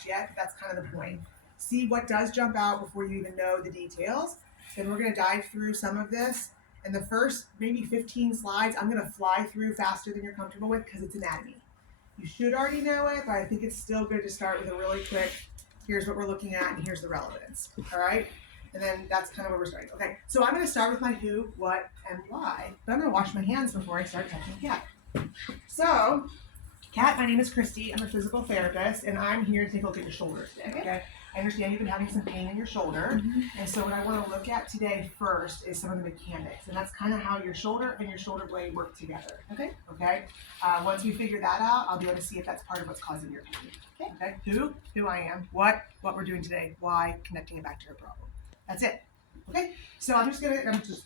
just yet, but that's kind of the point. See what does jump out before you even know the details. Then we're going to dive through some of this. And the first maybe 15 slides, I'm going to fly through faster than you're comfortable with because it's anatomy. You should already know it, but I think it's still good to start with a really quick, here's what we're looking at and here's the relevance. All right? And then that's kind of where we're starting. Okay, so I'm going to start with my who, what, and why. But I'm going to wash my hands before I start touching Kat. So, Kat, my name is Christy. I'm a physical therapist, and I'm here to take a look at your shoulder today. Okay? I understand you've been having some pain in your shoulder, and so what I want to look at today first is some of the mechanics, and that's kind of how your shoulder and your shoulder blade work together. Okay. Okay. Once we figure that out, I'll be able to see if that's part of what's causing your pain. Okay. Who I am, what we're doing today, why, connecting it back to your problem. That's it. Okay. So I'm just gonna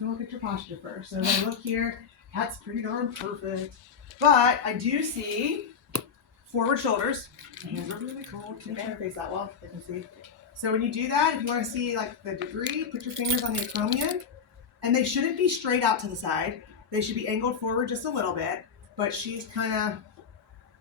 look at your posture first. So when I look here, that's pretty darn perfect, but I do see forward shoulders. My hands are really cold. Can you face that well? I can see. So when you do that, if you want to see like the degree, put your fingers on the acromion, and they shouldn't be straight out to the side. They should be angled forward just a little bit, but she's kind of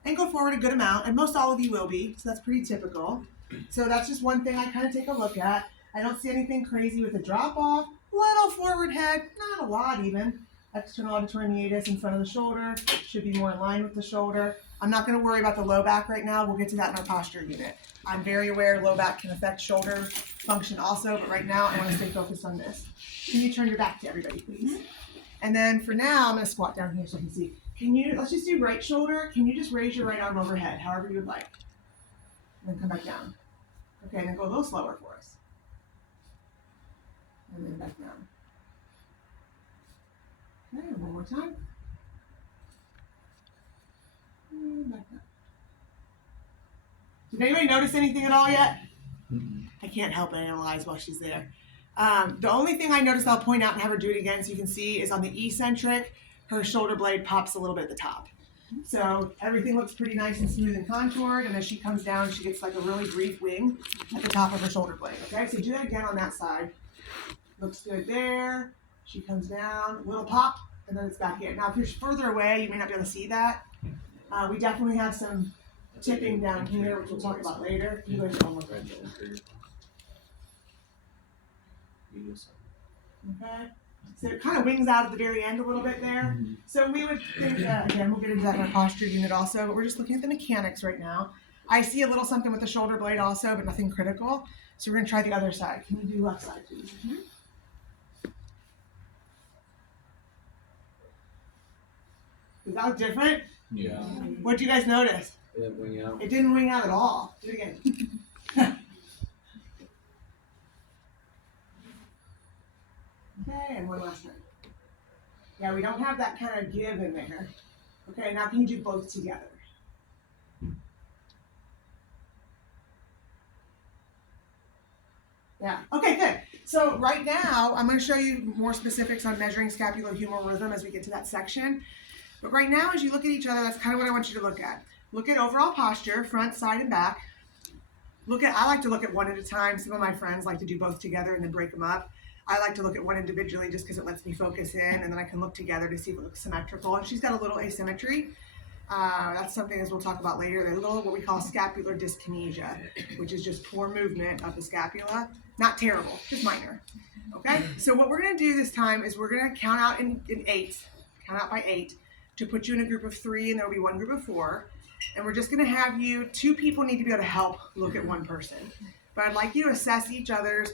angled forward a good amount, and most all of you will be, so that's pretty typical. So that's just one thing I kind of take a look at. I don't see anything crazy with a drop off, little forward head, not a lot even. External auditory meatus in front of the shoulder, should be more in line with the shoulder. I'm not going to worry about the low back right now. We'll get to that in our posture unit. I'm very aware low back can affect shoulder function also, but right now I want to stay focused on this. Can you turn your back to everybody, please? And then for now, I'm going to squat down here so I can see. Let's just do right shoulder. Can you just raise your right arm overhead, however you would like? And then come back down. Okay, and then go a little slower for us. And then back down. Okay, one more time. And back down. Did anybody notice anything at all yet? I can't help but analyze while she's there. The only thing I noticed I'll point out and have her do it again so you can see is on the eccentric, her shoulder blade pops a little bit at the top. So everything looks pretty nice and smooth and contoured, and as she comes down, she gets like a really brief wing at the top of her shoulder blade. Okay, so do that again on that side. Looks good there. She comes down, little pop, and then it's back in. Now, if you're further away, you may not be able to see that. We definitely have some tipping down here, which we'll talk about later. You guys don't look right there. Okay. So it kind of wings out at the very end a little bit there. So we would think, again, we'll get into that in our posture unit also, but we're just looking at the mechanics right now. I see a little something with the shoulder blade also, but nothing critical. So we're going to try the other side. Can you do left side, please? Does that look different? Yeah. What did you guys notice? It didn't wing out. It didn't wing out at all. Do it again. Okay, and one last time. Yeah, we don't have that kind of give in there. Okay, now can you do both together? Yeah, okay, good. So right now, I'm going to show you more specifics on measuring scapulohumeral rhythm as we get to that section. But right now, as you look at each other, that's kind of what I want you to look at. Look at overall posture, front, side, and back. I like to look at one at a time. Some of my friends like to do both together and then break them up. I like to look at one individually just because it lets me focus in, and then I can look together to see if it looks symmetrical. And she's got a little asymmetry. That's something, as we'll talk about later, there's a little what we call scapular dyskinesia, which is just poor movement of the scapula. Not terrible, just minor. Okay, so what we're going to do this time is we're going to count out in eight, count out by 8, to put you in a group of 3, and there will be one group of 4. And we're just going to have 2 people need to be able to help look at one person. But I'd like you to assess each other's